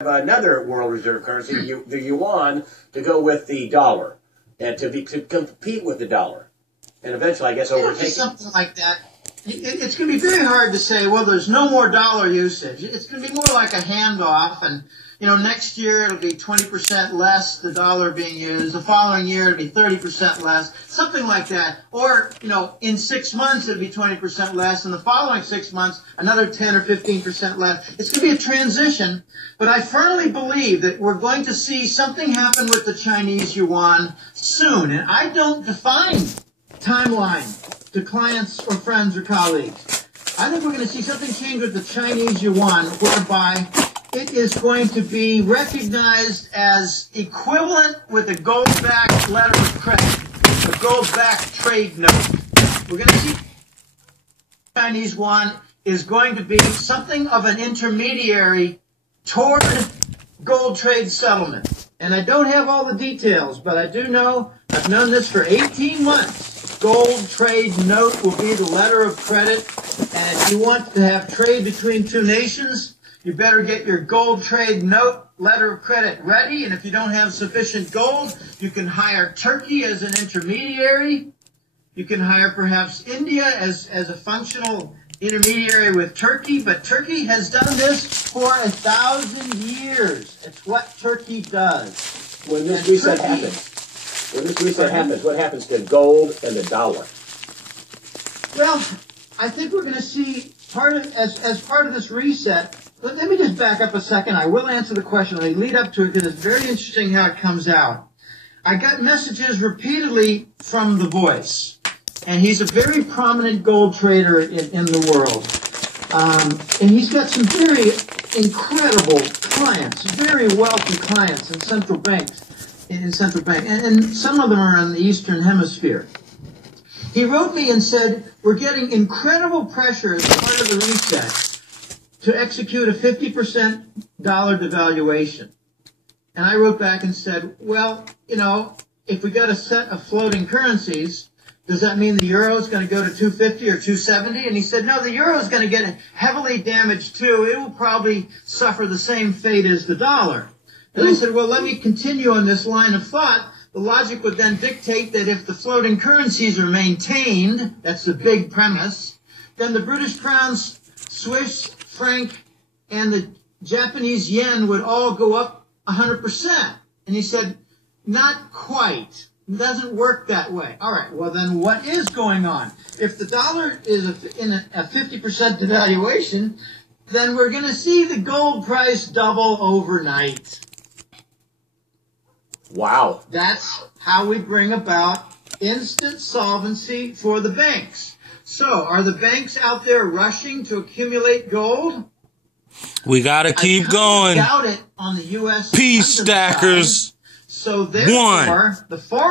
another world reserve currency, the yuan, to go with the dollar and to compete with the dollar, and eventually, I guess, overtake something like that. It's going to be very hard to say, well, there's no more dollar usage. It's going to be more like a handoff, and next year it'll be 20% less the dollar being used. The following year it'll be 30% less, something like that. Or in 6 months it'll be 20% less, and the following 6 months another 10 or 15% less. It's going to be a transition, but I firmly believe that we're going to see something happen with the Chinese yuan soon, and I don't define timeline to clients or friends or colleagues. I think we're going to see something change with the Chinese yuan, whereby it is going to be recognized as equivalent with a gold-backed letter of credit, a gold-backed trade note. We're going to see the Chinese yuan is going to be something of an intermediary toward gold trade settlement. And I don't have all the details, but I do know, I've known this for 18 months. Gold trade note will be the letter of credit, and if you want to have trade between two nations, you better get your gold trade note letter of credit ready, and if you don't have sufficient gold, you can hire Turkey as an intermediary. You can hire perhaps India as a functional intermediary with Turkey, but Turkey has done this for 1,000 years. It's what Turkey does. When this reset happens. When this reset happens, what happens to gold and the dollar? Well, I think we're going to see as part of this reset. Let me just back up a second. I will answer the question. Let me lead up to it because it's very interesting how it comes out. I got messages repeatedly from The Voice, and he's a very prominent gold trader in the world. And he's got some very incredible clients, very wealthy clients in central banks. And some of them are in the Eastern Hemisphere. He wrote me and said, we're getting incredible pressure as part of the reset to execute a 50% dollar devaluation. And I wrote back and said, well, if we got a set of floating currencies, does that mean the euro is going to go to 250 or 270? And he said, no, the euro is going to get heavily damaged too. It will probably suffer the same fate as the dollar. And I said, well, let me continue on this line of thought. The logic would then dictate that if the floating currencies are maintained, that's the big premise, then the British pounds, Swiss franc, and the Japanese yen would all go up 100%. And he said, not quite. It doesn't work that way. All right, well then what is going on? If the dollar is in a 50% devaluation, then we're going to see the gold price double overnight. Wow. That's how we bring about instant solvency for the banks. So, are the banks out there rushing to accumulate gold? We got to keep going. I doubt it on the U.S. Peace, stackers. So therefore, the foreign